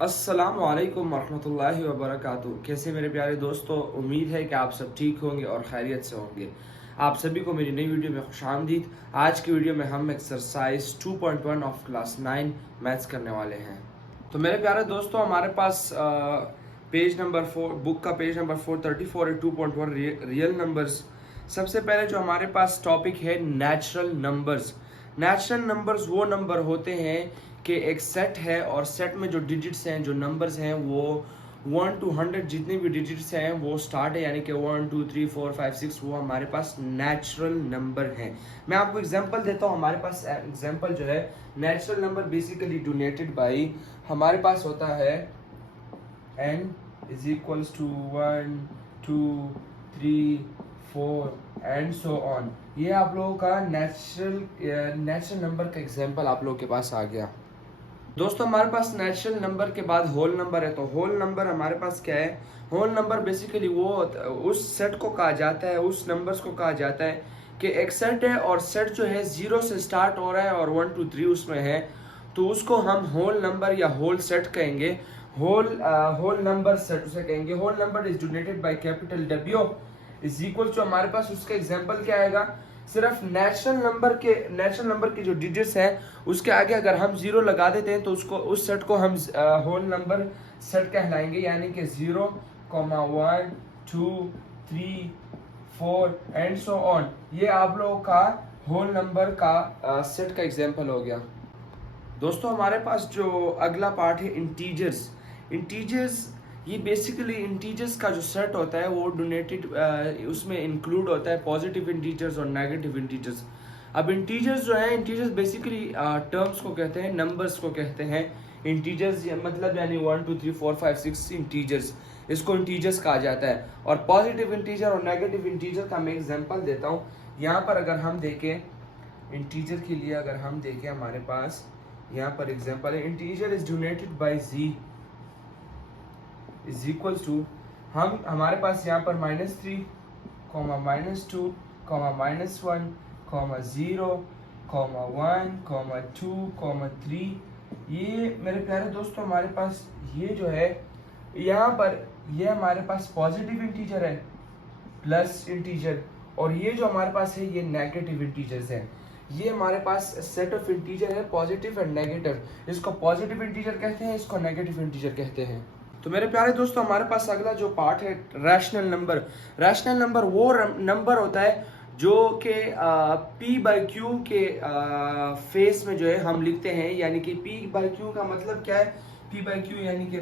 अस्सलामु अलैकुम वरहमतुल्लाहि वबरकातुहू। कैसे मेरे प्यारे दोस्तों, उम्मीद है कि आप सब ठीक होंगे और खैरियत से होंगे। आप सभी को मेरी नई वीडियो में खुशामदीद। आज की वीडियो में हम एक्सरसाइज 2.1 ऑफ क्लास 9 मैथ्स करने वाले हैं। तो मेरे प्यारे दोस्तों, हमारे पास पेज नंबर 4, बुक का पेज नंबर 434 है, 2.1 रियल नंबर्स। सबसे पहले जो हमारे पास टॉपिक है नेचुरल नंबर्स। नेचुरल नंबर्स वो नंबर होते हैं कि एक सेट है और सेट में जो डिजिट्स हैं, जो नंबर्स हैं, वो 1 to 100 जितने भी डिजिट्स हैं वो स्टार्ट है, यानी कि 1 2 3 4 5 6 वो हमारे पास नेचुरल नंबर हैं। मैं आपको एग्जांपल देता हूँ। हमारे पास एग्जांपल जो है natural number basically donated by, हमारे पास होता है n is equals to 1 2 3 4 and so on. ये आप लोगों का नेचुरल नंबर का एग्जांपल आप लोगों के पास आ गया। दोस्तों, हमारे पास नेचुरल नंबर के बाद होल नंबर है। तो होल नंबर हमारे पास क्या है? होल नंबर बेसिकली वो उस सेट को कहा जाता है, उस नंबर्स को कहा जाता है कि एक सेट है और सेट जो है 0 से स्टार्ट हो रहा है और 1 2 3 उसमें है, तो उसको हम होल नंबर या होल सेट कहेंगे। होल नंबर सेट उसे कहेंगे। Whole number is donated by capital W is equal to, हमारे पास उसका एग्जांपल क्या आएगा? सिर्फ नेचुरल नंबर की जो डिजिट्स हैं उसके आगे अगर हम 0 लगा देते हैं तो उसको, उस सेट को हम होल नंबर सेट कहलाएंगे, यानी कि 0, 1 2 3 4 एंड सो ऑन। ये आप लोगों का होल नंबर का सेट का एग्जांपल हो गया। दोस्तों, हमारे पास जो अगला पार्ट है इंटीजर्स। ये बेसिकली इंटीजर्स का जो सेट होता है वो डोनेटेड, उसमें इंक्लूड होता है पॉजिटिव इंटीजर्स और नेगेटिव इंटीजर्स। अब इंटीजर्स जो है, इंटीजर्स बेसिकली टर्म्स को कहते हैं, नंबर्स को कहते हैं इंटीजर्स। मतलब यानी 1 2 3 4 5 6 इंटीजर्स, इसको इंटीजर्स कहा जाता है। और पॉजिटिव इंटीजर और नेगेटिव इंटीजर का मैं एग्जांपल देता हूँ। यहाँ पर अगर हम देखें इंटीजर के लिए, अगर हम देखें हमारे पास यहाँ पर एग्जांपल है, integer is donated by z is equal to, हमारे पास यहाँ पर -3, -2, -1, -0, 1, 2, 3। ये मेरे प्यारे दोस्तों हमारे पास ये जो है यहाँ पर, ये हमारे पास पॉजिटिव इंटीजर है, प्लस इंटीजर, और ये जो हमारे पास है ये नेगेटिव इंटीजर्स है। ये हमारे पास सेट ऑफ इंटीजर है, पॉजिटिव एंड नेगेटिव। इसको पॉजिटिव इंटीजर कहते हैं, इसको नेगेटिव इंटीजर कहते हैं। तो मेरे प्यारे दोस्तों, हमारे पास अगला जो पार्ट है रैशनल नंबर। रैशनल नंबर वो नंबर होता है जो कि p/q के फेस में जो है हम लिखते हैं, यानी कि p/q का मतलब क्या है? p/q यानी कि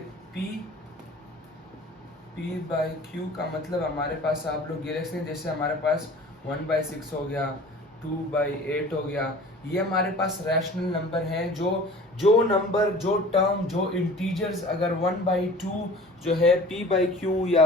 p/q का मतलब हमारे पास आप लोग ये लिखते हैं, जैसे हमारे पास 1/6 हो गया, 2/8 हो गया। ये हमारे पास रैशनल नंबर है। जो नंबर, जो टर्म, जो इंटीजर्स अगर 1/2 जो है p/q या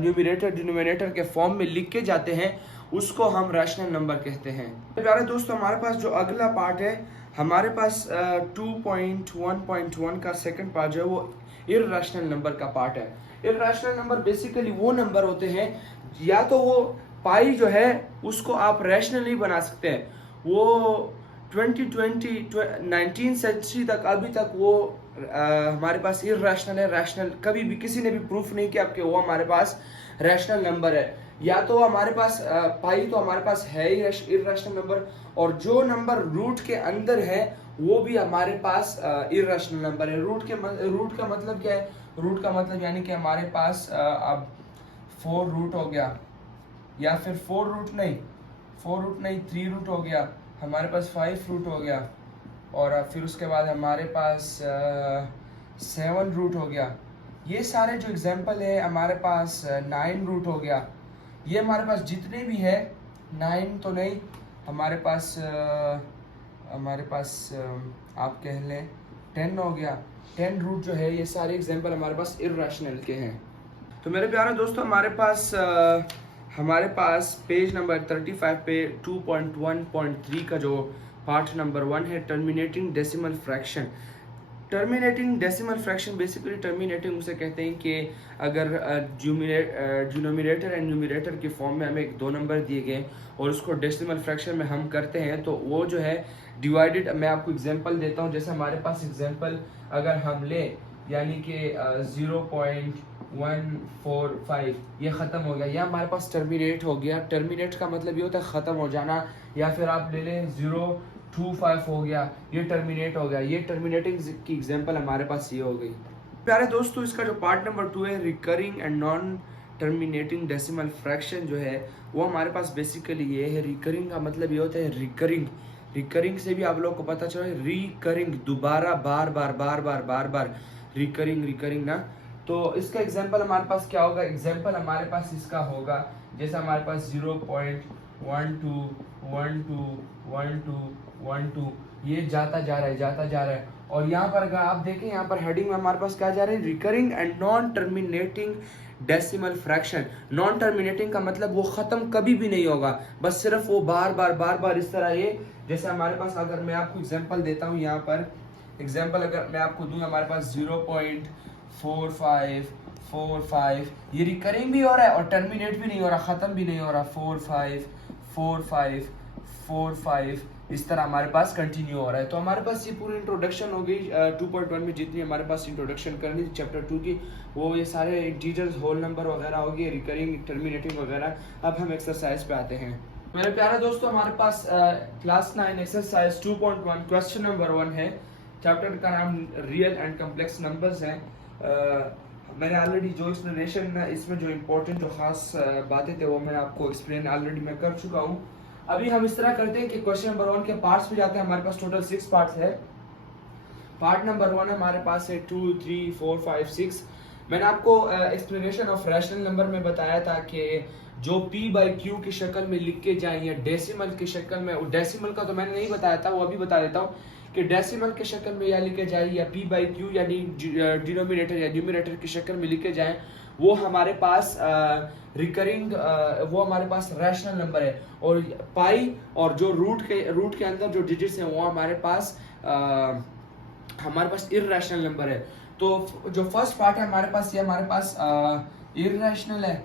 न्यूमरेटर डिनोमिनेटर के फॉर्म में लिख के जाते हैं, उसको हम रैशनल नंबर कहते हैं। प्यारे दोस्तों, हमारे पास जो अगला पार्ट है, हमारे पास 2.1.1 का सेकंड पार्ट जो है वो इर्रेशनल नंबर का पार्ट है। इर्रेशनल नंबर बेसिकली वो नंबर होते हैं, या तो वो पाई जो है उसको आप रैशनली बना सकते हैं। वो 19th सेंचुरी तक, अभी तक वो हमारे पास इर्रेशनल है। रैशनल कभी भी किसी ने भी प्रूफ नहीं किया कि वो हमारे पास रैशनल नंबर है। या तो हमारे पास पाई तो हमारे पास है ही इर्रेशनल नंबर, और जो नंबर रूट के अंदर है वो भी हमारे पास इर्रेशनल नंबर है। रूट का मतलब क्या है? रूट का मतलब यानी कि हमारे पास अब 4 रूट हो गया, या फिर 4 रूट नहीं 3 रूट हो गया, हमारे पास 5 रूट हो गया, और फिर उसके बाद हमारे पास 7 रूट हो गया। ये सारे जो एग्जांपल है, हमारे पास 9 रूट हो गया। ये हमारे पास जितने भी है, 9 तो नहीं, हमारे पास आप कह लें 10 हो गया। 10 रूट जो है, ये सारे एग्जांपल हमारे पास इर्रेशनल के हैं। तो मेरे प्यारे दोस्तों, हमारे पास पेज नंबर 35 पे 2.1.3 का जो पार्ट नंबर 1 है, terminating decimal fraction. Terminating decimal fraction basically terminating उसे कहते हैं कि अगर डिनोमिनेटर एंड न्यूमरेटर के फॉर्म में हमें 2 नंबर दिए गए और उसको डेसिमल फ्रैक्शन में हम करते हैं, तो वो जो है डिवाइडेड। मैं आपको एग्जांपल देता हूँ। जैसे हमारे पास एग्जांपल अगर हम ले यानी कि 0.145 ये ख़त्म हो गया, यह हमारे पास टर्मिनेट हो गया। टर्मिनेट का मतलब ये होता है ख़त्म हो जाना, या फिर आप ले लें 0.25 हो गया, ये टर्मिनेट हो गया। ये टर्मिनेटिंग की एग्जांपल हमारे पास ये हो गई। प्यारे दोस्तों, इसका जो पार्ट नंबर 2 है, recurring and non terminating decimal fraction जो है वो हमारे पास बेसिकली ये है। रिकरिंग का मतलब ये होता है रिकरिंग, रिकरिंग से भी आप लोगों को पता चला, रिकरिंग दोबारा, बार बार बार बार बार बार, रिकरिंग रिकरिंग ना। तो इसका एग्जांपल हमारे पास क्या होगा? एग्जांपल हमारे पास इसका होगा जैसे हमारे पास 0.12 ये जाता जा रहा है, जाता जा रहा है। और यहाँ पर अगर आप देखें, यहाँ पर हेडिंग में हमारे पास क्या जा रहा है? Recurring and non terminating decimal fraction. Non terminating का मतलब वो ख़त्म कभी भी नहीं होगा, बस सिर्फ वो बार बार बार बार इस तरह ये, जैसे हमारे पास, अगर मैं आपको एग्जांपल देता हूँ, यहाँ पर एग्जांपल अगर मैं आपको दूँ, हमारे पास 0.4545 ये रिकरिंग भी हो रहा है और टर्मिनेट भी नहीं हो रहा, ख़त्म भी नहीं हो रहा। 454545 इस तरह हमारे पास कंटिन्यू हो रहा है। तो हमारे पास ये पूरी इंट्रोडक्शन हो गई 2.1 में, जितनी हमारे पास इंट्रोडक्शन करनी थी चैप्टर 2 की, वो ये सारे इंटीजर्स, होल नंबर वगैरह हो गए, रिकरिंग, टर्मिनेटिंग वगैरह। अब हम एक्सरसाइज पे आते हैं। मेरे प्यारे दोस्तों, हमारे पास क्लास 9 एक्सरसाइज 2.1 क्वेश्चन नंबर 1 है। चैप्टर का नाम रियल एंड कम्प्लेक्स नंबर्स है। मैंने ऑलरेडी जो एक्सप्लेनेशन इसमें जो इम्पोर्टेंट जो खास बातें थे वो मैं आपको एक्सप्लेन ऑलरेडी मैं कर चुका हूँ। अभी हम इस तरह करते हैं कि क्वेश्चन नंबर 1 के पार्ट्स पे जाते हैं। हमारे पास टोटल 6 पार्ट्स है। पार्ट नंबर 1 हमारे पास है 2, 3, 4, 5, 6। मैंने आपको एक्सप्लेनेशन ऑफ रैशनल नंबर में बताया था कि जो p/q की शक्ल में लिख के जाए या डेसिमल की शक्ल में, डेसिमल का तो मैंने नहीं बताया था, वो अभी बता देता हूँ कि डेसिमल की शक्ल में या लिखे जाए या p/q यानी डिनोमिनेटर या न्यूमरेटर की शक्ल में लिखे जाए, वो हमारे पास रिकरिंग, वो हमारे पास रैशनल नंबर है। और पाई और जो रूट के अंदर जो डिजिट्स हैं वो हमारे पास इर्रेशनल नंबर है। तो जो फर्स्ट पार्ट है हमारे पास, ये हमारे पास इर्रेशनल है,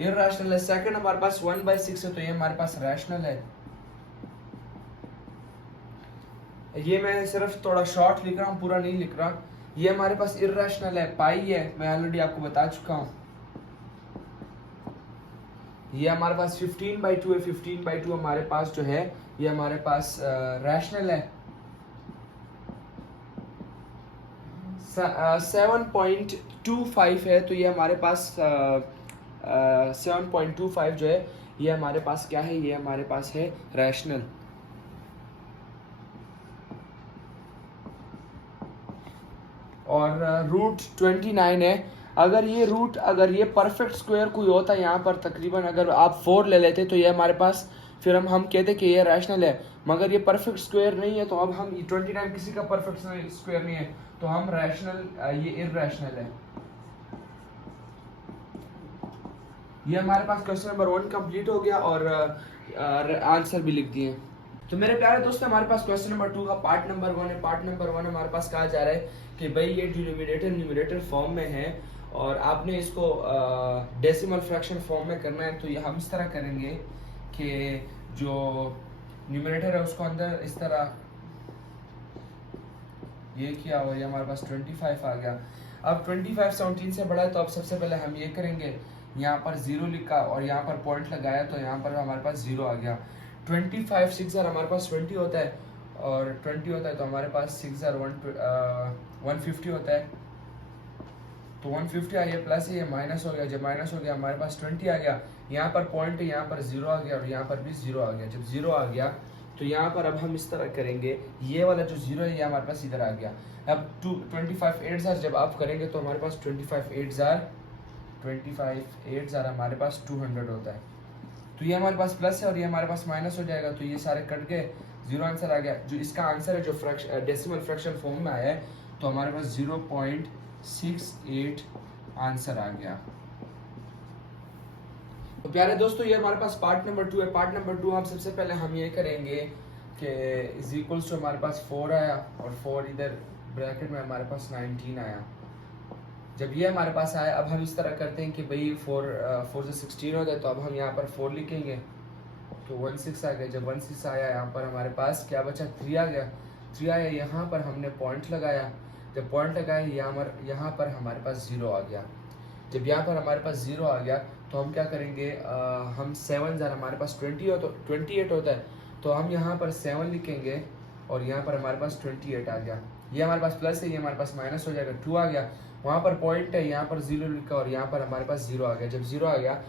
इर्रेशनल है। सेकंड हमारे पास 1/6 है, तो ये हमारे पास रैशनल है। ये मैं सिर्फ थोड़ा शॉर्ट लिख रहा हूँ, पूरा नहीं लिख रहा। ये हमारे पास इर्रेशनल है, पाई है, मैं ऑलरेडी आपको बता चुका हूँ। ये हमारे पास 15/2 है, 15/2 हमारे पास जो है ये हमारे पास रैशनल है। 7.25 है, तो ये हमारे पास 7.25 जो है ये हमारे पास क्या है? ये हमारे पास है रैशनल। और रूट 29 है। अगर ये परफेक्ट स्क्वायर कोई होता है, यहाँ पर तकरीबन अगर आप 4 ले लेते तो ये हमारे पास, फिर हम कहते कि ये रैशनल है। मगर ये परफेक्ट स्क्वायर नहीं है, तो अब हम 29 किसी का परफेक्ट स्क्वायर नहीं है, तो हम रैशनल, ये इर्रेशनल है। ये हमारे पास क्वेश्चन नंबर 1 कंप्लीट हो गया और आंसर भी लिख दिए। तो मेरे प्यारे दोस्तों, हमारे पास क्वेश्चन नंबर 2 का पार्ट नंबर 1 है। पार्ट नंबर 1 हमारे पास कहा जा रहा है कि भाई ये डिनोमिनेटर न्यूमरेटर फॉर्म में है और आपने इसको डेसिमल फ्रैक्शन फॉर्म में करना है। तो ये हम इस तरह करेंगे कि जो न्यूमरेटर है उसको अंदर इस तरह ये किया हुआ, ये हमारे पास 25 आ गया। अब 25 17 से बड़ा है, तो अब सबसे पहले हम ये करेंगे, यहाँ पर 0 लिखा और यहाँ पर पॉइंट लगाया, तो यहाँ पर हमारे पास 0 आ गया। 25 6 हमारे पास 20 होता है और 20 होता है, तो हमारे पास 6 150 होता है। तो 150 आ गया, प्लस ये माइनस हो गया। जब माइनस हो गया हमारे पास 20 आ गया। यहाँ पर पॉइंट है, यहाँ पर 0 आ गया और यहाँ पर भी 0 आ गया। जब 0 आ गया तो यहाँ पर अब हम इस तरह करेंगे, ये वाला जो 0 है ये हमारे पास इधर आ गया। अब 25 8 जब आप करेंगे तो हमारे पास 25 8 हमारे पास 200 होता है। तो ये हमारे पास प्लस है और ये हमारे पास माइनस हो जाएगा, तो ये सारे कट गए, 0 आंसर आ गया। जो इसका आंसर है जो डेसिमल फ्रैक्शन फॉर्म में आया है, तो हमारे पास 0.68 आंसर आ गया। तो प्यारे दोस्तों, ये हमारे पास पार्ट नंबर 2 है। पार्ट नंबर 2 हम सबसे पहले हम ये करेंगे कि इज इक्वल्स टू हमारे पास 4 आया और 4 इधर ब्रैकेट में हमारे पास 19 आया। जब ये हमारे पास आया, अब हम इस तरह करते हैं कि भाई 4 से 16 होता है, तो अब हम यहाँ पर 4 लिखेंगे, तो 16 आ गया। जब 16 आया, यहाँ पर हमारे पास क्या बचा? 3 आ गया। 3 आया, यहाँ पर हमने पॉइंट लगाया। जब पॉइंट लगाया यहाँ पर हमारे पास 0 आ गया। जब यहाँ पर हमारे पास 0 आ गया तो हम क्या करेंगे, हम 7 हमारे पास 28 होता है, तो हम यहाँ पर 7 लिखेंगे और यहाँ पर हमारे पास 28 आ गया। ये हमारे पास प्लस है, ये हमारे पास माइनस हो जाएगा, 2 आ गया। वहाँ पर पॉइंट है, यहाँ पर 0 लिखा और यहाँ पर हमारे पास 0 आ गया। जब 0 आ गया,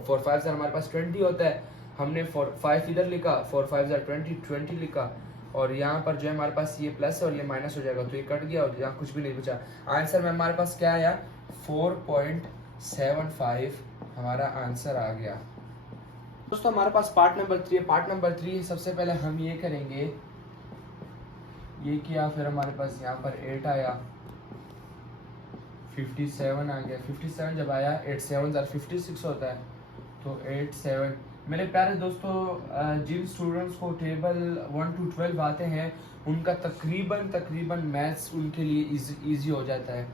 4 5 हमारे पास 20 होता है, हमने 5 इधर लिखा, 4 5 20 लिखा और यहाँ पर जो है हमारे पास ये प्लस है और ये माइनस हो जाएगा, तो ये कट गया और यहाँ कुछ भी नहीं बचा। आंसर में हमारे पास क्या आया, 4.75 हमारा आंसर आ गया। दोस्तों हमारे पास पार्ट नंबर 3 है। पार्ट नंबर 3 सबसे पहले हम ये करेंगे, ये किया, फिर हमारे पास यहाँ पर 8 आया, 57 आ गया। 57 जब आया, 8 7 56 होता है, तो 8 7। मेरे प्यारे दोस्तों, जिन स्टूडेंट्स को टेबल 1 to 12 आते हैं उनका तकरीबन मैथ्स उनके लिए इजी हो जाता है।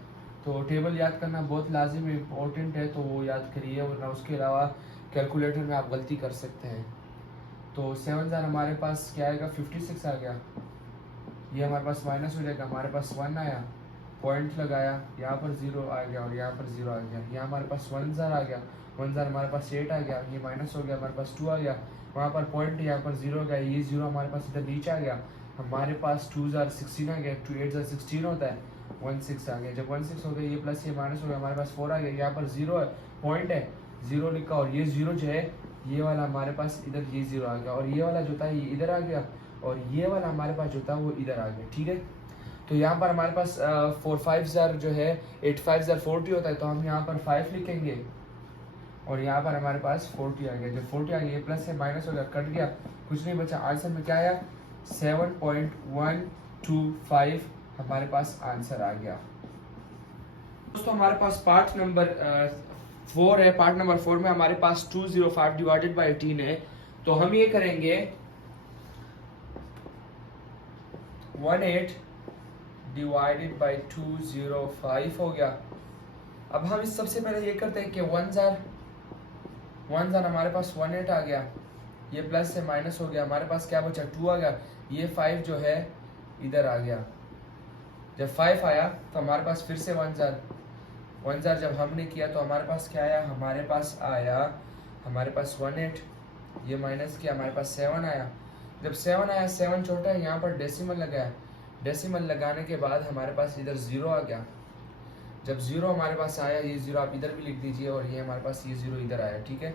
तो टेबल याद करना बहुत लाजिम इम्पोर्टेंट है, तो वो याद करिए, वरना उसके अलावा कैलकुलेटर में आप गलती कर सकते हैं। तो 7 हमारे पास क्या आएगा, 56 आ गया। ये हमारे पास माइनस हो जाएगा, हमारे पास 1 आया, पॉइंट लगाया, यहाँ पर 0 आ गया और यहाँ पर 0 आ गया। यहाँ हमारे पास 1 आ गया, 1 हमारे पास 8 आ गया, ये माइनस हो गया, हमारे पास 2 आ गया। वहाँ पर पॉइंट, यहाँ पर 0 आ गया, ये 0 हमारे पास इधर नीचे आ गया, हमारे पास 2 16 आ गया, 2 8 16 होता है, 1 6 आ गया। जब 1 6 हो गया, ये प्लस ये माइनस हो गया, हमारे पास 4 आ गया। यहाँ पर 0 है, पॉइंट है, 0 लिखा और ये 0 जो है ये वाला हमारे पास इधर ये 0 आ गया और ये वाला जो था ये इधर आ गया और ये वाला हमारे पास जो था वो इधर आ गया। ठीक है, तो यहाँ पर हमारे पास 4 5 जो है 8 5 40 होता है, तो हम यहाँ पर 5 लिखेंगे और यहाँ पर हमारे पास 40 आ गया। जब 40 आ गया, ये प्लस है, माइनस हो गया, कट गया, कुछ नहीं बचा। आंसर में क्या आया, 7.125 हमारे पास आंसर आ गया। दोस्तों हमारे पास पार्ट नंबर 4 है। पार्ट नंबर 4 में हमारे पास 205 डिवाइडेड बाई 18 है, तो हम ये करेंगे 18 डिवाइडेड बाई 205 हो गया। अब हम इस सबसे पहले ये करते हैं कि 1 हमारे पास 18 आ गया, ये प्लस से माइनस हो गया, हमारे पास क्या बचा, 2 आ गया, ये 5 जो है इधर आ गया। जब 5 आया तो हमारे पास फिर से 1 जब हमने किया तो हमारे पास क्या आया, हमारे पास आया, हमारे पास 18, ये माइनस किया, हमारे पास 7 आया। जब 7 आया, 7 छोटा है, यहाँ पर डेसिमल लगाया, डेसिमल लगाने के बाद हमारे पास इधर 0 आ गया। जब 0 हमारे पास आया, ये 0 आप इधर भी लिख दीजिए और ये हमारे पास ये 0 इधर आया। ठीक है,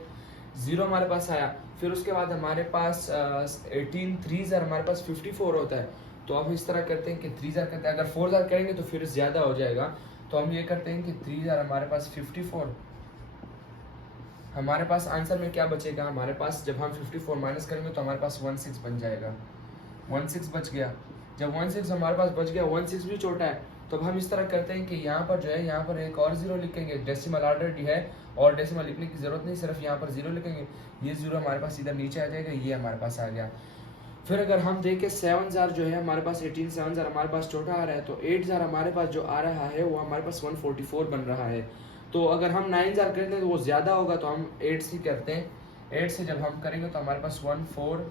0 हमारे पास आया, फिर उसके बाद हमारे पास 18 3 हमारे पास 54 होता है, तो अब इस तरह करते हैं कि 3 करते हैं, अगर 4 करेंगे तो फिर ज़्यादा हो जाएगा, तो हम ये करते हैं कि 3 हमारे पास 54, हमारे पास आंसर में क्या बचेगा, हमारे पास जब हम 54 माइनस करेंगे तो हमारे पास 16 बन जाएगा, 16 बच गया। जब 16 हमारे पास बच गया, 16 भी छोटा है, तो अब हम इस तरह करते हैं कि यहाँ पर जो है, यहाँ पर एक और 0 लिखेंगे, डेसिमल ऑलरेडी है और डेसिमल लिखने की जरूरत नहीं, सिर्फ यहाँ पर 0 लिखेंगे, ये 0 हमारे पास इधर नीचे आ जाएगा, ये हमारे पास आ गया। फिर अगर हम देखें 7 जो है हमारे पास 18 7 हमारे पास छोटा आ रहा है, तो 8 हमारे पास जो आ रहा है वो हमारे पास 144 बन रहा है। तो अगर हम 9 करते हैं तो वो ज़्यादा होगा, तो हम 8 से करते हैं, 8 से जब हम करेंगे तो हमारे पास 14,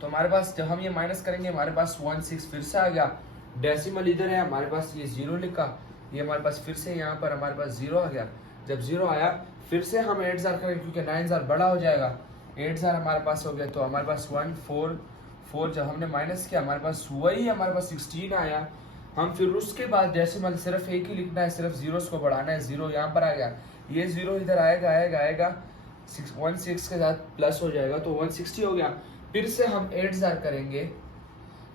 तो हमारे पास जब हम ये माइनस करेंगे हमारे पास 16 फिर से आ गया, डेसिमल इधर है, हमारे पास ये 0 लिखा, ये हमारे पास फिर से यहाँ पर हमारे पास 0 आ गया। जब 0 आया फिर से हम 8 करेंगे क्योंकि 9 बड़ा हो जाएगा, 8 हमारे पास हो गया, तो हमारे पास 144 जब हमने माइनस किया हमारे पास वही हमारे पास 16 आया। हम फिर उसके बाद डेसिमल सिर्फ एक ही लिखना है, सिर्फ जीरोस को बढ़ाना है, 0 यहाँ पर आ गया, ये 0 इधर आएगा 16 के साथ प्लस हो जाएगा, तो 160 हो गया। फिर से हम 8 करेंगे,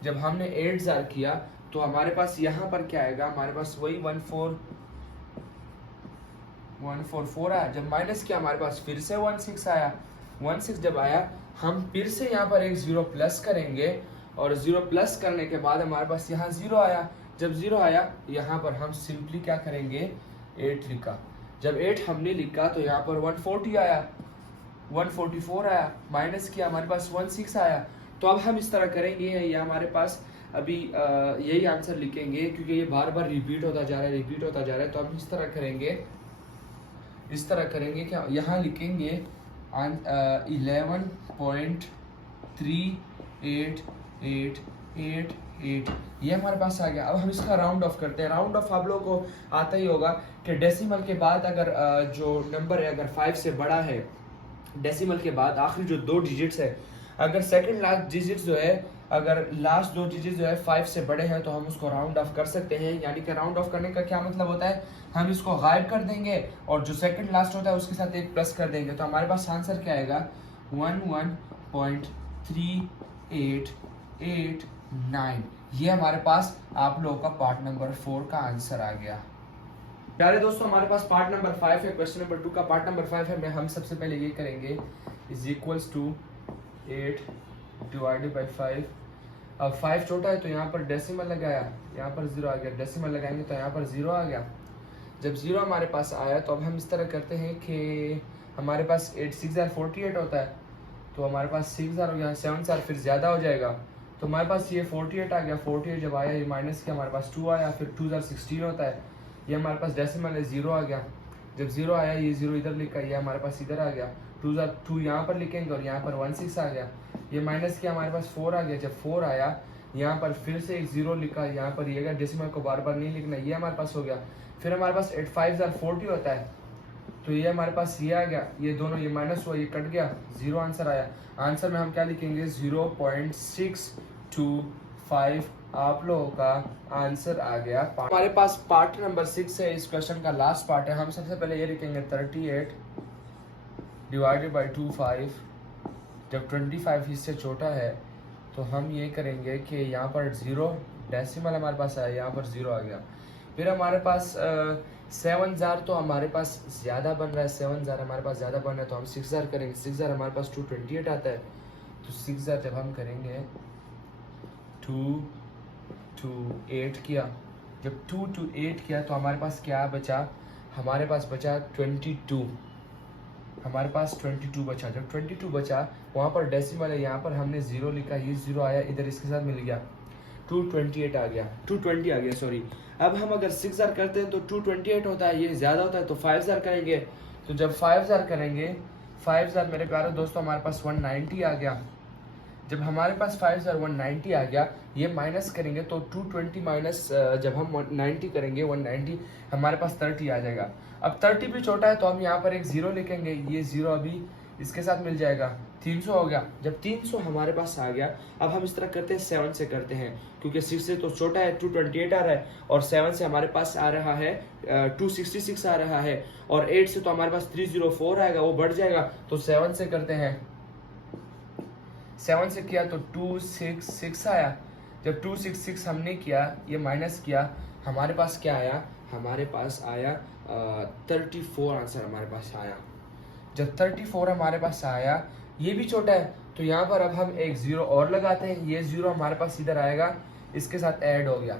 जब हमने 8 किया तो हमारे पास यहाँ पर क्या आएगा, हमारे पास वही 144 आया। जब माइनस किया हमारे पास फिर से 16 आया, 16 जब आया हम फिर से यहाँ पर एक 0 प्लस करेंगे और 0 प्लस करने के बाद हमारे पास यहाँ 0 आया। जब 0 आया यहाँ पर हम सिंपली क्या करेंगे, 8 लिखा। जब 8 हमने लिखा तो यहाँ पर 140 आया, 144 आया, माइनस किया हमारे पास 16 आया। तो अब हम इस तरह करेंगे, ये हमारे पास अभी यही आंसर लिखेंगे क्योंकि ये बार बार रिपीट होता जा रहा है, तो हम इस तरह करेंगे क्या, यहाँ लिखेंगे 11.388888 8, ये हमारे पास आ गया। अब हम इसका राउंड ऑफ करते हैं। राउंड ऑफ आप लोगों को आता ही होगा कि डेसिमल के बाद अगर जो नंबर है अगर 5 से बड़ा है, डेसिमल के बाद आखिरी जो 2 डिजिट्स है, अगर सेकंड लास्ट डिजिट जो है, अगर लास्ट 2 डिजिट जो है 5 से बड़े हैं तो हम उसको राउंड ऑफ कर सकते हैं। यानी कि राउंड ऑफ करने का क्या मतलब होता है, हम इसको गायब कर देंगे और जो सेकंड लास्ट होता है उसके साथ एक प्लस कर देंगे। तो हमारे पास आंसर क्या आएगा, 11.3889। ये हमारे पास आप लोगों का पार्ट नंबर 4 का आंसर आ गया। प्यारे दोस्तों, हमारे पास पार्ट नंबर 5 है। क्वेश्चन नंबर 2 का पार्ट नंबर 5 है। हम सबसे पहले ये करेंगे, is equals to 8 divided by 5। अब 5 छोटा है तो यहाँ पर डेसिमल लगाया, यहाँ पर 0 आ गया। डेसिमल लगाएंगे तो यहाँ पर 0 आ गया। जब 0 हमारे पास आया तो अब हम इस तरह करते हैं कि हमारे पास 8 6 48 होता है, तो हमारे पास 6 हो गया। 7 फिर ज़्यादा हो जाएगा, तो हमारे पास ये 48 आ गया। 48 जब आया, ये माइनस किया, हमारे पास 2 आया। फिर 2 16 होता है, ये हमारे पास डेसिमल है, 0 आ गया। जब 0 आया, ये 0 इधर लिखा, ये हमारे पास इधर आ गया। 2 यहाँ पर लिखेंगे और यहाँ पर 16 आ गया। ये माइनस किया, हमारे पास 4 आ गया। जब 4 आया, यहाँ पर फिर से एक 0 लिखा, यहाँ पर ये डेसिमल को बार बार नहीं लिखना, ये हमारे पास हो गया। फिर हमारे पास 8 5 40 होता है, तो ये हमारे पास ये आ गया। ये दोनों, ये माइनस हुआ, ये कट गया, 0 आंसर आया। आंसर में हम क्या लिखेंगे, 0.625 आप लोगों का आंसर आ गया। हमारे पास पार्ट नंबर 6 है, इस क्वेश्चन का लास्ट पार्ट है। हम सबसे पहले ये लिखेंगे 38 डिवाइडेड बाई 25। जब 25 इससे छोटा है तो हम ये करेंगे कि यहाँ पर 0 डेसिमल हमारे पास आया, यहाँ पर 0 आ गया। फिर हमारे पास 7000 तो हमारे पास ज़्यादा बन रहा है, 7000 हमारे पास ज़्यादा बन रहा है, तो हम 6000 करेंगे। 6000 हमारे पास 228 आता है, तो 6000 जब हम करेंगे 2 to 8 किया, जब 2 to 8 किया तो हमारे पास क्या बचा, हमारे पास बचा 22। हमारे पास 22 बचा। जब 22 बचा, वहाँ पर डेसिमल है, यहाँ पर हमने 0 लिखा, ये 0 आया, इधर इसके साथ मिल गया, 228 आ गया, 220 आ गया, सॉरी। अब हम अगर 6000 करते हैं तो 228 होता है, ये ज़्यादा होता है, तो 5000 करेंगे। तो जब 5000 करेंगे, 5000 मेरे प्यारे दोस्तों हमारे पास 190 आ गया। जब हमारे पास 5000 190 आ गया, ये माइनस करेंगे तो 220 माइनस जब हम 190 करेंगे, 190 हमारे पास 30 आ जाएगा। अब 30 भी छोटा है तो हम यहाँ पर एक 0 लिखेंगे, ये 0 अभी इसके साथ मिल जाएगा, 300 हो गया। जब 300 हमारे पास आ गया, अब हम इस तरह करते हैं, 7 से करते हैं, क्योंकि 6 से तो छोटा है, 228 आ रहा है, और 7 से हमारे पास आ रहा है 266 आ रहा है, और 8 से तो हमारे पास 304 आएगा, वो बढ़ जाएगा। तो 7 से करते हैं, 7 से किया तो 266 आया। जब 266 हमने किया, ये माइनस किया, हमारे पास क्या आया, हमारे पास आया 34 आंसर हमारे पास आया। जब 34 हमारे पास आया, ये भी छोटा है, तो यहाँ पर अब हम एक 0 और लगाते हैं, ये 0 हमारे पास इधर आएगा, इसके साथ ऐड हो गया।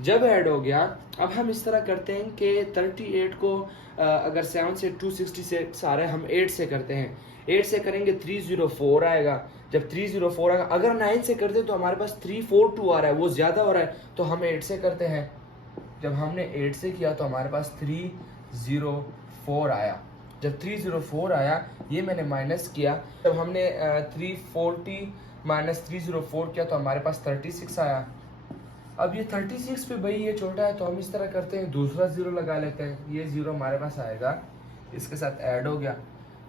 जब ऐड हो गया, अब हम इस तरह करते हैं कि 38 को अगर 7 से 266 आ रहा है, हम 8 से करते हैं। 8 से करेंगे 304 आएगा। जब 304 आएगा, अगर 9 से करते हैं तो हमारे पास 342 आ रहा है, वो ज़्यादा हो रहा है, तो हम 8 से करते हैं। जब हमने 8 से किया तो हमारे पास 304 आया। जब 304 आया, ये मैंने माइनस किया। जब हमने 340 माइनस 304 किया तो हमारे पास 36 आया। अब ये 36 पे भाई ये छोटा है, तो हम इस तरह करते हैं, दूसरा 0 लगा लेते हैं, ये 0 हमारे पास आएगा, इसके साथ ऐड हो गया।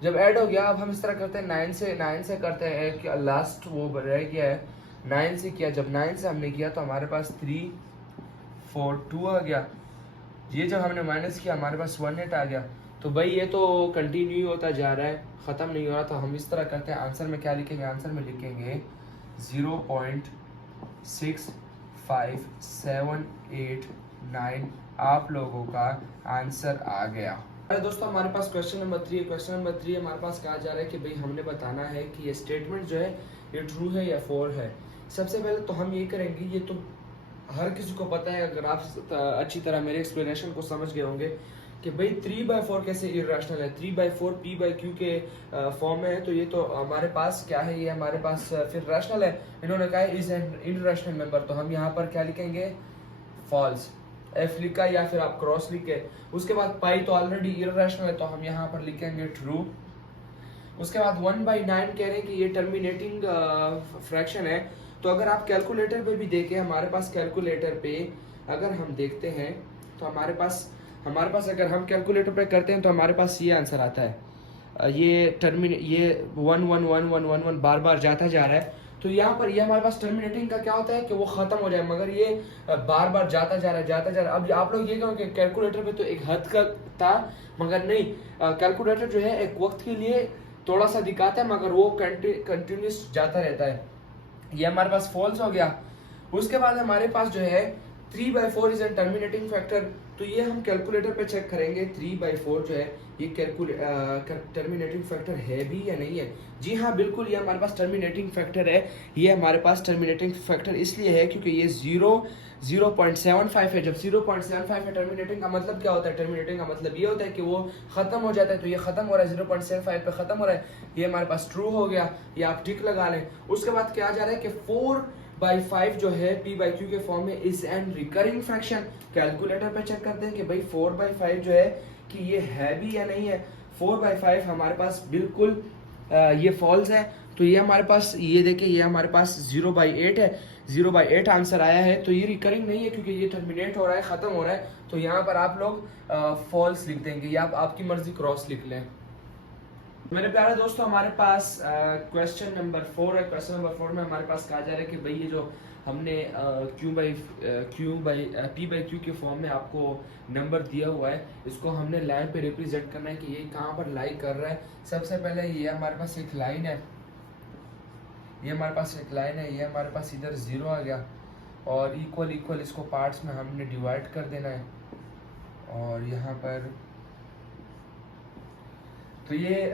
जब ऐड हो गया, अब हम इस तरह करते हैं, 9 से करते हैं, एक लास्ट वो रह गया है, 9 से किया। जब 9 से हमने किया तो हमारे पास 342 आ गया। ये जब हमने माइनस किया, हमारे पास 18 आ गया। तो भाई ये तो कंटिन्यू होता जा रहा है, ख़त्म नहीं हो रहा। तो हम इस तरह करते हैं, आंसर में क्या लिखेंगे, आंसर में लिखेंगे 0.65789 आप लोगों का आंसर आ गया। अरे दोस्तों, हमारे पास क्वेश्चन नंबर 3 है। क्वेश्चन नंबर 3 हमारे पास कहा जा रहा है कि भाई हमने बताना है कि ये स्टेटमेंट जो है ये ट्रू है या फॉल्स है। सबसे पहले तो हम ये करेंगे, ये तो हर किसी को पता है, अगर आप अच्छी तरह मेरे एक्सप्लेनेशन को समझ गए होंगे कि भाई 3/4 कैसे इरेशनल है। 3/4 p/q के फॉर्म में है, तो ये तो हमारे पास क्या है, ये हमारे पास फिर रैशनल है। इन्होंने कहा है इज एन इररेशनल नंबर, तो हम यहाँ पर क्या लिखेंगे, फॉल्स। एफ लिखा या फिर आप क्रॉस लिखे। उसके बाद पाई तो ऑलरेडी इररेशनल है, तो हम यहाँ पर लिखेंगे ट्रू। उसके बाद 1/9 कह रहे हैं कि ये टर्मिनेटिंग फ्रैक्शन है, तो अगर आप कैलकुलेटर पे भी देखें, हमारे पास कैलकुलेटर पे अगर हम देखते हैं तो हमारे पास अगर हम कैलकुलेटर पे करते हैं तो हमारे पास ये आंसर आता है। ये 1 बार बार जाता जा रहा है। तो यहाँ पर ये हमारे पास टर्मिनेटिंग का क्या होता है कि वो खत्म हो जाए, मगर ये बार बार जाता जा रहा है। अब आप लोग ये कहो कि कैलकुलेटर पे तो एक हद का था, मगर नहीं, कैलकुलेटर जो है एक वक्त के लिए थोड़ा सा दिखाता है, मगर वो कंटिन्यूस जाता रहता है। ये हमारे पास फॉल्स हो गया। उसके बाद हमारे पास जो है 3/4 इज एन टर्मिनेटिंग फैक्टर। तो ये हम कैलकुलेटर पे चेक करेंगे 3/4 जो है ये टर्मिनेटिंग फैक्टर है भी या नहीं है। जी हाँ, बिल्कुल, ये हमारे पास टर्मिनेटिंग फैक्टर है। ये हमारे पास टर्मिनेटिंग फैक्टर इसलिए है क्योंकि ये 0.75 है। जब 0.75 है, टर्मिनेटिंग का मतलब क्या होता है? टर्मिनेटिंग का मतलब ये होता है कि वो खत्म हो जाता है। तो ये खत्म हो रहा है, 0.75 पे खत्म हो रहा है। ये हमारे पास ट्रू हो गया, ये आप टिक लगा लें। उसके बाद क्या जा रहा है कि 4/5 जो है P/Q के फॉर्म में is an recurring fraction. Calculator पे चेक करते हैं कि भाई 4/5 जो है कि ये है भी या नहीं है। 4/5 हमारे पास बिल्कुल ये फॉल्स है। तो ये हमारे पास, ये देखिए, ये हमारे पास 0/8 है। 0/8 आंसर आया है। तो ये रिकरिंग नहीं है क्योंकि ये टर्मिनेट हो रहा है, खत्म हो रहा है। तो यहाँ पर आप लोग फॉल्स लिख देंगे या आप आपकी मर्जी क्रॉस लिख लें। मेरे प्यारे दोस्तों, हमारे पास क्वेश्चन नंबर 4 है। क्वेश्चन नंबर 4 में हमारे पास कहा जा रहा है कि भाई ये जो हमने P/Q के फॉर्म में आपको नंबर दिया हुआ है, इसको हमने लाइन पे रिप्रेजेंट करना है कि ये कहाँ पर लाई कर रहा है। सबसे पहले ये हमारे पास एक लाइन है, ये हमारे पास एक लाइन है, ये हमारे पास इधर 0 आ गया और इक्वल इसको पार्ट्स में हमने डिवाइड कर देना है। और यहाँ पर तो ये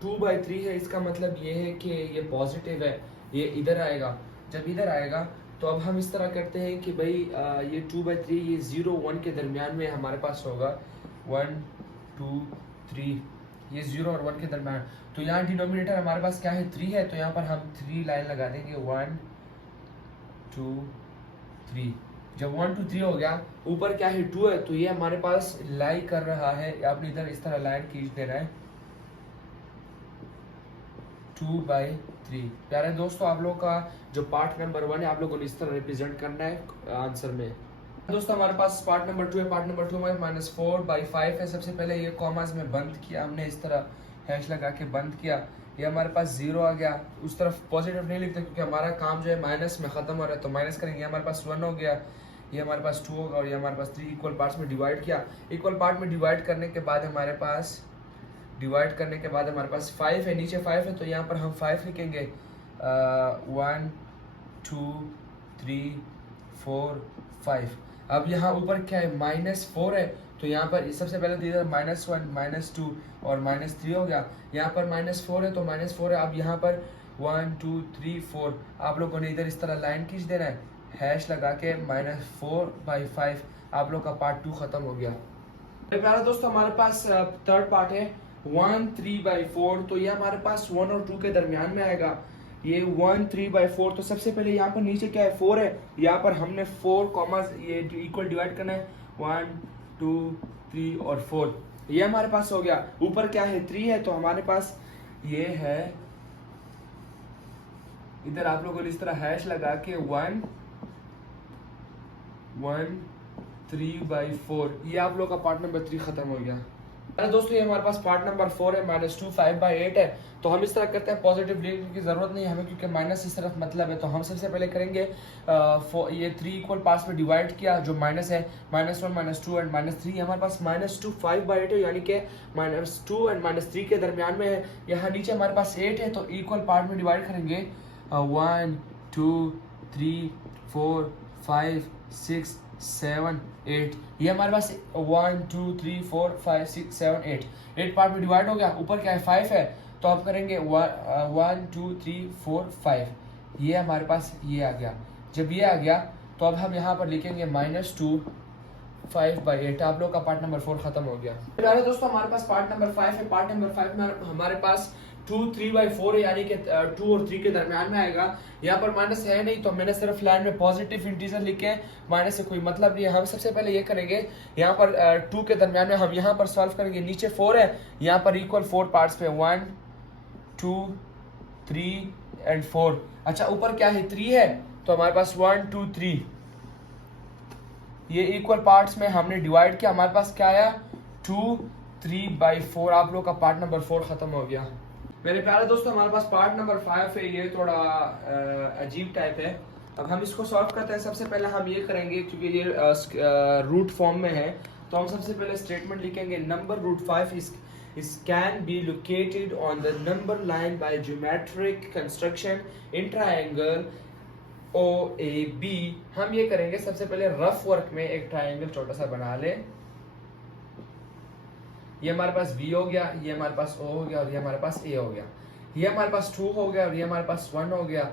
2/3 है। इसका मतलब ये है कि ये पॉजिटिव है, ये इधर आएगा। जब इधर आएगा तो अब हम इस तरह करते हैं कि भाई ये 2/3 ये 0 1 के दरमियान में हमारे पास होगा। 1 2 3, ये 0 और 1 के दरमियान। तो यहाँ डिनोमिनेटर हमारे पास क्या है? 3 है। तो यहाँ पर हम 3 लाइन लगा देंगे। 1 2 3। जब 1 2 3 हो गया, ऊपर क्या है? 2 है। तो ये हमारे पास लाई कर रहा है। आपने इधर इस तरह लाइन खींच देना है 2/3। प्यारे दोस्तों, आप लोगों का जो पार्ट नंबर 1 है, आप लोगों ने इस तरह रिप्रेजेंट करना है आंसर में। दोस्तों, हमारे पास पार्ट नंबर 2 है। पार्ट नंबर 2 में -4/5 है। सबसे पहले ये कॉमास में बंद किया हमने, इस तरह हैश लगा के बंद किया। ये हमारे पास 0 आ गया। उस तरफ पॉजिटिव नहीं लिखते क्योंकि हमारा काम जो है माइनस में खत्म हो रहा है, तो माइनस करेंगे। हमारे पास 1 हो गया, ये हमारे पास 2 होगा और ये हमारे पास 3। इक्वल पार्ट्स में डिवाइड किया। इक्वल पार्ट में डिवाइड करने के बाद हमारे पास 5 है, नीचे 5 है। तो यहाँ पर हम 5 लिखेंगे। 1 2 3 4 5। अब यहाँ ऊपर क्या है? -4 है। तो यहाँ पर सबसे पहले तो इधर -1 -2 और -3 हो गया। यहाँ पर -4 है तो -4 है। अब यहाँ पर 1 2 3 4 आप लोगों ने इधर इस तरह लाइन खींच देना है, हैश लगा के। -4/5 आप लोग का पार्ट 2 खत्म हो गया। प्यारे दोस्तों, हमारे पास थर्ड पार्ट है 1 3/4। तो ये हमारे पास 1 और 2 के दरमियान में आएगा। ये 1 3/4। तो सबसे पहले यहाँ पर नीचे क्या है? 4 है। यहाँ पर हमने 4 कॉमास ये इक्वल डिवाइड करना है। 1 2 3 और 4, ये हमारे पास हो गया। ऊपर क्या है? 3 है। तो हमारे पास ये है, इधर आप लोगों ने इस तरह हैश लगा के 1 3/4। ये आप लोग का पार्ट नंबर 3 खत्म हो गया। अरे दोस्तों, ये हमारे पास पार्ट नंबर 4 है। -2 5/8 है। तो हम इस तरह करते हैं, पॉजिटिव लिखने की जरूरत नहीं है हमें क्योंकि माइनस इस तरफ मतलब है। तो हम सबसे पहले करेंगे ये 3 इक्वल पार्ट्स में डिवाइड किया। जो माइनस है, -1 -2 एंड -3। हमारे पास -2 5/8 है, यानी कि -2 एंड -3 के दरमियान में है। यहाँ नीचे हमारे पास 8 है। तो इक्वल पार्ट में डिवाइड करेंगे। 1 2 3 4 5 6 7 8। ये हमारे पास 1 2 3 4 5 6 7 8 पार्ट में डिवाइड हो गया। ऊपर क्या है? 5 है। तो आप करेंगे 1 2 3 4 5। ये हमारे पास ये आ गया। जब ये आ गया तो अब हम यहाँ पर लिखेंगे -2 5/8। आप लोग का पार्ट नंबर 4 खत्म हो गया। प्यारे दोस्तों, हमारे पास पार्ट नंबर 5 है। पार्ट नंबर 5 में हमारे पास 2 3/4 है, यानी कि 2 और 3 के दरमियान में आएगा। यहाँ पर माइनस है नहीं, तो मैंने सिर्फ लाइन में पॉजिटिव इंटीजर लिखे, माइनस से कोई मतलब नहीं है। हम सबसे पहले ये करेंगे, यहाँ पर 2 के दरमियान में हम यहाँ पर सॉल्व करेंगे। नीचे 4 है, यहाँ पर इक्वल 4 पार्ट्स पे 1 2 3 एंड 4। अच्छा ऊपर क्या है 3 है, तो हमारे पास 1 2 3 ये इक्वल पार्ट्स में हमने डिवाइड किया, हमारे पास क्या आया 2 3/4। आप लोग का पार्ट नंबर 4 खत्म हो गया। मेरे प्यारे दोस्तों हमारे पास पार्ट नंबर 5 है, ये थोड़ा अजीब टाइप है। अब हम इसको सॉल्व करते हैं। सबसे पहले हम ये करेंगे क्योंकि ये रूट फॉर्म में है, तो हम सबसे पहले स्टेटमेंट लिखेंगे number root 5 is can be located on the number line by geometric construction in triangle OAB। हम ये करेंगे सबसे पहले रफ वर्क में एक ट्रायंगल छोटा सा बना ले। ये हमारे पास B हो गया, ये हमारे पास O हो गया और ये हमारे पास A हो गया। ये हमारे पास 2 हो गया और ये हमारे पास 1 हो गया।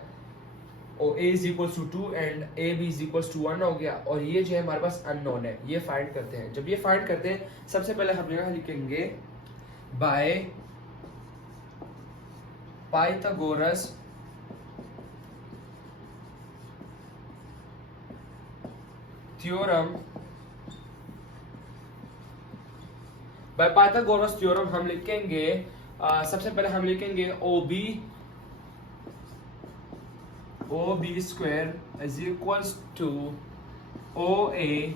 और A is equals to 2 and AB is equals to 1 हो गया। और ये जो है हमारे पास अननोन है, ये फाइंड करते हैं। जब ये फाइंड करते हैं सबसे पहले हम यहाँ लिखेंगे by Pythagoras theorem. By Pythagoras theorem हम लिखेंगे सबसे पहले हम लिखेंगे OB square is equals to OA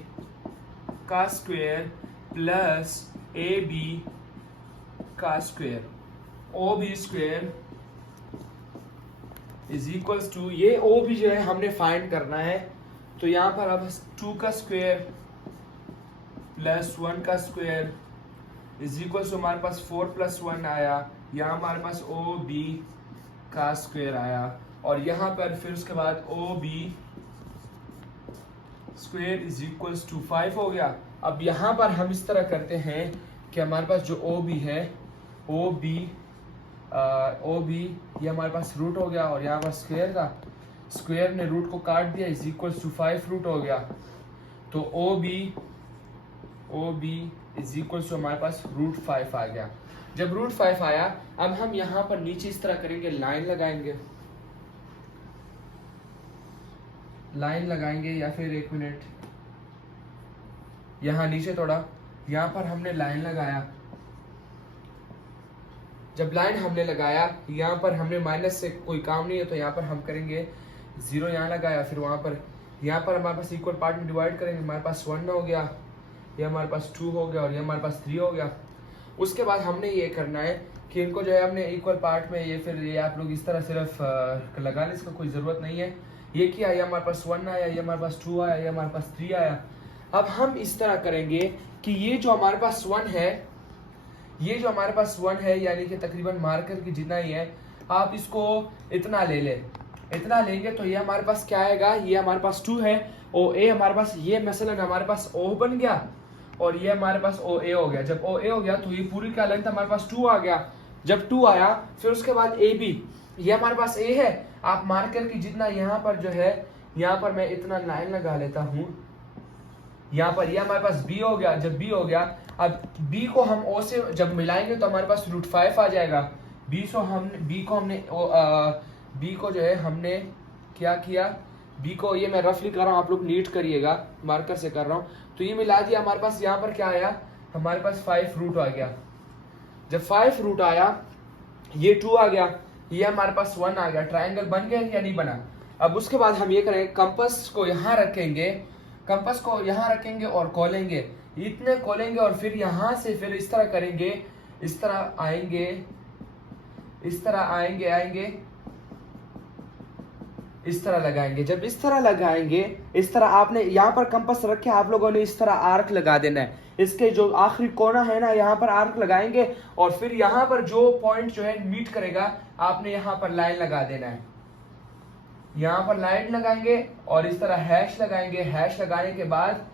का स्क्वायर प्लस AB का square. OB square is equals to, ये OB जो है हमने फाइंड करना है, तो यहाँ पर अब 2 का स्क्वायर प्लस 1 का स्क्वायर इज इक्वल्स टू हमारे पास 4 + 1 आया। यहाँ हमारे पास OB का स्क्वायर आया और यहाँ पर फिर उसके बाद OB square is equals to 5 हो गया। अब यहाँ पर हम इस तरह करते हैं कि हमारे पास जो OB है OB ये हमारे पास रूट हो गया और यहाँ पर स्क्वायर था, स्क्वायर ने रूट को काट दिया, इज इक्वल्स टू 5 रूट हो गया। तो OB इज इक्वल्स टू हमारे पास √5 आ गया। जब √5 आया अब हम यहाँ पर नीचे इस तरह करेंगे, लाइन लगाएंगे या फिर एक मिनट यहाँ नीचे थोड़ा, यहाँ पर हमने लाइन लगाया। जब लाइन हमने लगाया यहाँ पर हमने माइनस से कोई काम नहीं है, तो यहाँ पर हम करेंगे 0 यहाँ लगाया, फिर वहाँ पर यहाँ पर हमारे पास इक्वल पार्ट में डिवाइड करेंगे, हमारे पास 1 हो गया, ये हमारे पास 2 हो गया और ये हमारे पास 3 हो गया। उसके बाद हमने ये करना है कि इनको जो है हमने इक्वल पार्ट में ये फिर ये आप लोग इस तरह सिर्फ लगाने इसका कोई ज़रूरत नहीं है। ये किया, ये हमारे पास 1 आया, ये हमारे पास 2 आया, ये हमारे पास 3 आया। अब हम इस तरह करेंगे कि ये जो हमारे पास 1 है, ये जो हमारे पास 1 है यानी कि तकरीबन मार्कर की जितना ही है, आप इसको इतना ले लें, इतना लेंगे तो ये हमारे पास क्या आएगा, ये हमारे पास 2 है और A हमारे पास, ये मसलन हमारे पास O बन गया और ये हमारे पास OA हो गया। जब OA हो गया तो ये पूरी का लेंथ हमारे पास 2 आ गया। जब 2 आया फिर उसके बाद AB, ये हमारे पास A है, आप मार्कर की जितना यहाँ पर जो है, यहाँ पर मैं इतना लाइन लगा लेता हूँ यहाँ पर, ये हमारे पास B हो गया। जब B हो गया अब B को हम O से जब मिलाएंगे तो हमारे पास √5 आ जाएगा। B को जो है हमने क्या किया, B को, ये मैं रफली कर रहा हूँ, आप लोग नीट करिएगा, मार्कर से कर रहा हूँ, तो ये मिला दिया। हमारे पास यहाँ पर क्या आया, हमारे पास 5 रूट आ गया। जब 5 रूट आया ये 2 आ गया, ये हमारे पास 1 आ गया। ट्रायंगल बन गया या नहीं बना। अब उसके बाद हम ये करेंगे, कंपास को यहाँ रखेंगे और खोलेंगे, इतने खोलेंगे और फिर यहाँ से फिर इस तरह करेंगे, इस तरह आएंगे, इस तरह लगाएंगे। जब इस तरह लगाएंगे, इस तरह आपने यहाँ पर कंपास रखे, आप लोगों ने इस तरह आर्क लगा देना है। इसके जो आखिरी कोना है ना, यहाँ पर आर्क लगाएंगे और फिर यहाँ पर जो पॉइंट जो है मीट करेगा, आपने यहाँ पर लाइन लगा देना है। यहाँ पर लाइन लगाएंगे और इस तरह हैश लगाएंगे। हैश लगाने के बाद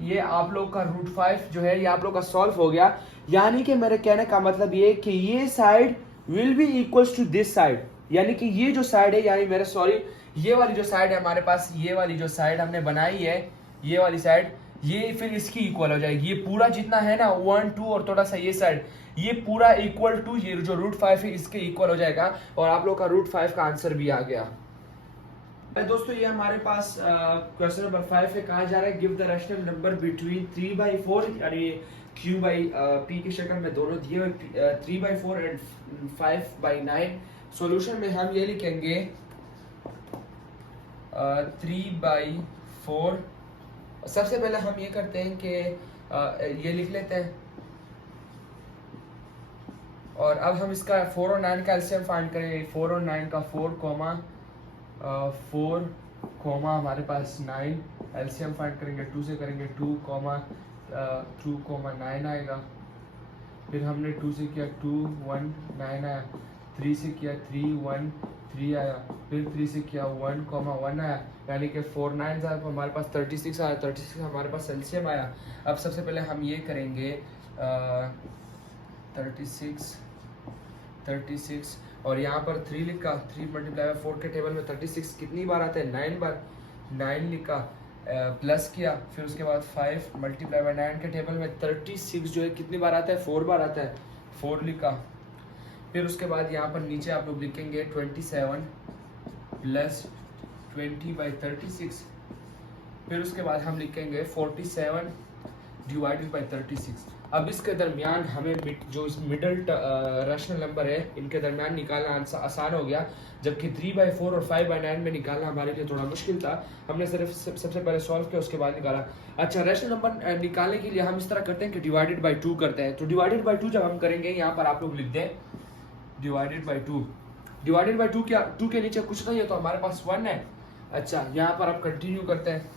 ये आप लोग का √5 जो है ये आप लोग का सॉल्व हो गया। यानी कि मेरे कहने का मतलब ये कि ये side will be equals to this side, यानी कि ये जो साइड है, यानी मेरे सॉरी ये वाली जो साइड है हमारे पास, ये वाली जो साइड हमने बनाई है, ये वाली साइड, ये फिर इसकी इक्वल हो जाएगी। ये पूरा जितना है ना 1 2 और थोड़ा सा ये साइड, ये पूरा इक्वल टू ये जो √5 है इसके इक्वल हो जाएगा। और आप लोग का √5 का आंसर भी आ गया। दोस्तों ये हमारे पास क्वेश्चन नंबर 5 है। कहा जा रहा है give the rational number between 3/4 यानी Q/P की शक्ल में दोनों दिए हुए 3/4 एंड 5/9 सॉल्यूशन में हम ये लिखेंगे 3/4। सबसे पहले हम ये करते हैं कि ये लिख लेते हैं, और अब हम इसका 4 और 9 का एलसीएम फाइंड करेंगे। 4 और 9 का 4 कोमा हमारे पास 9, एलसीएम फाइंड करेंगे 2 से करेंगे 2 9 आएगा। फिर हमने 2 से किया 2 1 9 आया, 3 से किया 3 1 3 आया, फिर 3 से किया 1 1 आया, यानी कि 4 9 हमारे पास 36 आया। 36 हमारे पास एलसीएम आया। अब सबसे पहले हम ये करेंगे 36 और यहाँ पर 3 लिखा, 3 मल्टीप्लाई बाय 4 के टेबल में 36 कितनी बार आता है? 9 बार। 9 लिखा, प्लस किया, फिर उसके बाद 5 मल्टीप्लाई बाय 9 के टेबल में 36 जो है कितनी बार आता है? 4 बार आता है। 4 लिखा, फिर उसके बाद यहाँ पर नीचे आप लोग लिखेंगे 27 प्लस 20/36। फिर उसके बाद हम लिखेंगे 47 डिवाइडेड बाय 36। अब इसके दरमियान हमें जो इस मिडल रैशनल नंबर है इनके दरमियान निकालना आसान हो गया, जबकि 3/4 और 5/9 में निकालना हमारे लिए थोड़ा मुश्किल था। हमने सिर्फ सबसे पहले सॉल्व किया, उसके बाद निकाला। अच्छा, रैशनल नंबर निकालने के लिए हम इस तरह करते हैं कि डिवाइडेड बाय 2 करते हैं। तो डिवाइडेड बाय 2 जब हम करेंगे, यहाँ पर आप लोग लिख दें डिवाइडेड बाय 2। डिवाइडेड बाय 2 क्या? 2 के नीचे कुछ नहीं है तो हमारे पास 1 है। अच्छा, यहाँ पर आप कंटिन्यू करते हैं।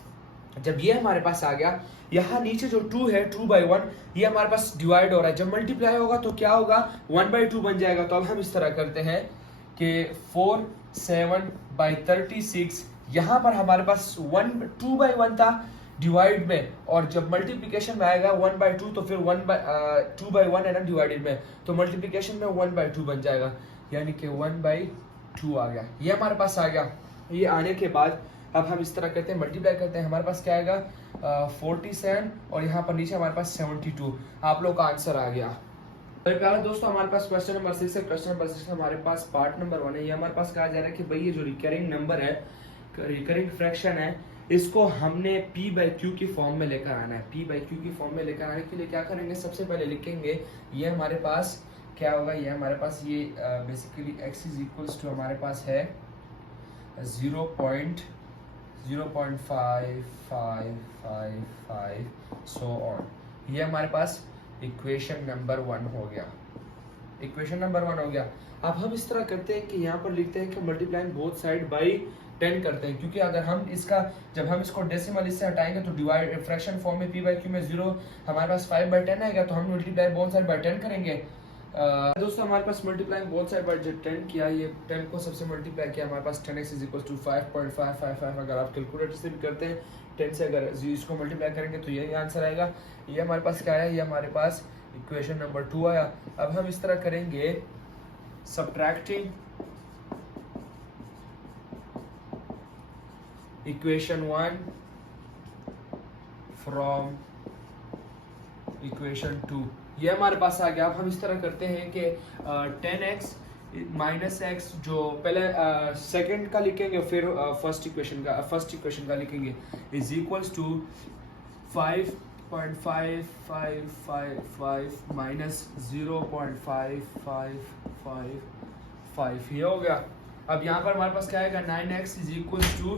जब ये हमारे पास आ गया, यहाँ नीचे जो 2 है 2/1 ये हमारे पास डिवाइड हो रहा है। जब मल्टीप्लाई होगा तो क्या होगा? 1/2 बन जाएगा। तो अब हम इस तरह करते हैं कि 47/36, यहाँ पर हमारे पास 2/1 था डिवाइड में, और जब मल्टीप्लिकेशन में आएगा 1/2 तो फिर 2/1 है ना डिवाइडेड में, तो मल्टीप्लिकेशन में 1/2 बन जाएगा, यानी कि 1/2 आ गया। ये हमारे पास आ गया। ये आने के बाद अब हम इस तरह करते हैं, मल्टीप्लाई करते हैं, हमारे पास क्या आएगा? 47 और यहाँ पर नीचे हमारे पास 72। आप लोग का आंसर आ गया। तो प्यारे दोस्तों, हमारे पास क्वेश्चन नंबर 6 है। क्वेश्चन नंबर 6 हमारे पास पार्ट नंबर 1 है। ये हमारे पास कहा जा रहा है कि भाई ये जो रिकरिंग नंबर है, रिकरिंग फ्रैक्शन है, इसको हमने p/q की फॉर्म में लेकर आना है। p/q की फॉर्म में लेकर आने के लिए क्या करेंगे? सबसे पहले लिखेंगे ये हमारे पास क्या होगा? ये हमारे पास ये basically x is equals to हमारे पास है 0.0555 सो ऑन। ये हमारे पास इक्वेशन नंबर 1 हो गया। इक्वेशन नंबर 1 हो गया। अब हम इस तरह करते हैं कि यहाँ पर लिखते हैं कि मल्टीप्लाइंग बोथ साइड बाई 10 करते हैं, क्योंकि अगर हम इसका जब हम इसको डेसिमल इससे हटाएंगे तो डिवाइड फ्रैक्शन फॉर्म में p/q में 0 हमारे पास 5/10 आएगा, तो हम मल्टीप्लाई बोथ साइड बाई 10 करेंगे। दोस्तों, हमारे पास मल्टीप्लाइंग बोथ साइड बाय 10 किया, ये 10 को सबसे मल्टीप्लाई किया, हमारे पास 10x इज इक्वल टू 5.555। अगर आप कैलकुलेटर से भी करते हैं 10 से अगर इसको मल्टीप्लाई करेंगे तो यही आंसर आएगा। ये हमारे पास क्या आया? ये हमारे पास इक्वेशन नंबर 2 आया। अब हम इस तरह करेंगे सब्ट्रैक्टिंग इक्वेशन 1 फ्रॉम इक्वेशन 2। ये हमारे पास आ गया। अब हम इस तरह करते हैं कि 10x माइनस एक्स, जो पहले सेकंड का लिखेंगे फिर फर्स्ट इक्वेशन का लिखेंगे, इज इक्वल्स टू 5.5555 माइनस 0.5555। ये हो गया। अब यहाँ पर हमारे पास क्या आएगा? 9x इज इक्वल्स टू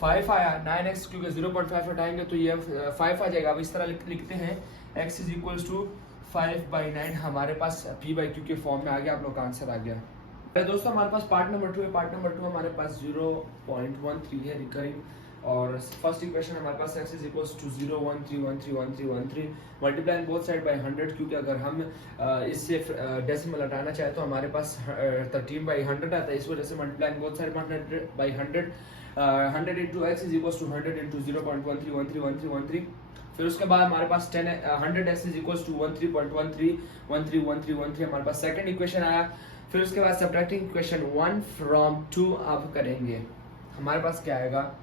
5 आया। 9x क्योंकि 0.5 हटाएंगे तो ये 5 आ जाएगा। अब इस तरह लिखते हैं x इज इक्वल्स टू 5/9। हमारे पास p/q के फॉर्म में आ गया। आप लोग का आंसर आ गया। दोस्तों, हमारे पास पार्ट नंबर 2 है। पार्ट नंबर 2 हमारे पास 0.13 है रिकरिंग, और फर्स्ट इक्वेशन हमारे पास x is equals to 0.13131313 multiplying both side by 100, क्योंकि अगर हम इससे डेसिमल हटाना चाहे तो हमारे पास 13/100 आता है, इस वजह से multiplying both side 100/100। 100 into x is equals to 100 into 0.13131313। फिर उसके बाद हमारे पास 100x इज इक्वल्स टू 13.13131313 हमारे पास सेकंड इक्वेशन आया। फिर उसके बाद सब्ट्रैक्टिंग इक्वेशन 1 फ्रॉम 2 अब करेंगे। हमारे पास क्या आएगा?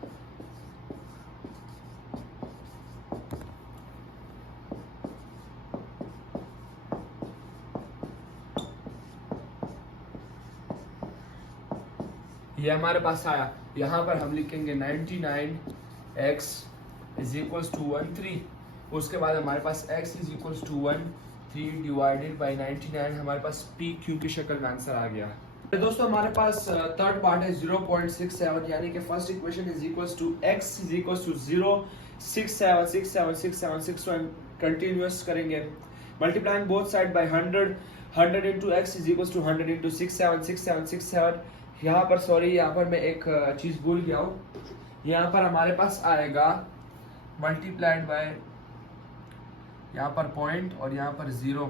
ये हमारे पास आया। यहाँ पर हम लिखेंगे 99x इज इक्वल्स टू 13। उसके बाद हमारे पास x is equals to 13 divided by 99। हमारे पास p q की शक्ल में आंसर आ गया। दोस्तों हमारे पास थर्ड पार्ट है 0.67, यानी कि first equation is equals to x is equals to 0.67676761 continuous करेंगे, multiplying both side by 100 into x is equals to 100 into 676767। यहाँ पर यहाँ पर मैं एक चीज़ भूल गया हूँ, यहाँ पर हमारे पास आएगा मल्टीप्लाइड बाय यहाँ पर पॉइंट और यहाँ पर 0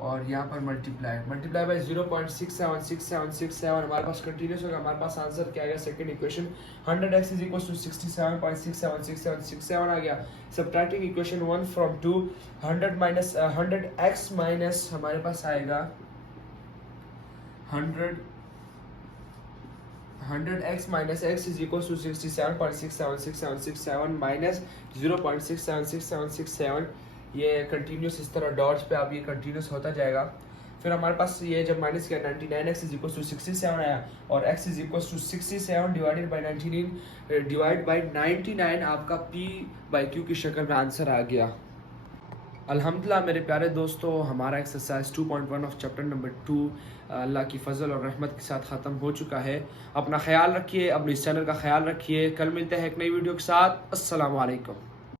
और यहाँ पर मल्टीप्लाई बाय 0.676767 हमारे पास कंटिन्यूस होगा। हमारे पास आंसर क्या आ गया, second equation 100x is equal to 67.676767 आ गया। Subtracting equation 1 from 2, 100x minus हमारे पास आएगा 100x minus x is equal to 67.676767 minus 0.676767। ये कंटिन्यूस इस तरह डॉट्स पे आप ये कंटिन्यूस होता जाएगा। फिर हमारे पास ये जब माइनस किया 99x इज इक्वल टू 67 आया और x is equal to 67 divided by 99 divide by 99 आपका p बाय q की शक्ल में आंसर आ गया। अल्हम्दुलिल्लाह मेरे प्यारे दोस्तों, हमारा एक्सरसाइज 2.1 ऑफ चैप्टर नंबर 2 अल्लाह की फजल और रहमत के साथ ख़त्म हो चुका है। अपना ख्याल रखिए, अपने इस चैनल का ख्याल रखिए। कल मिलते हैं एक नई वीडियो के साथ। अस्सलाम वालेकुम।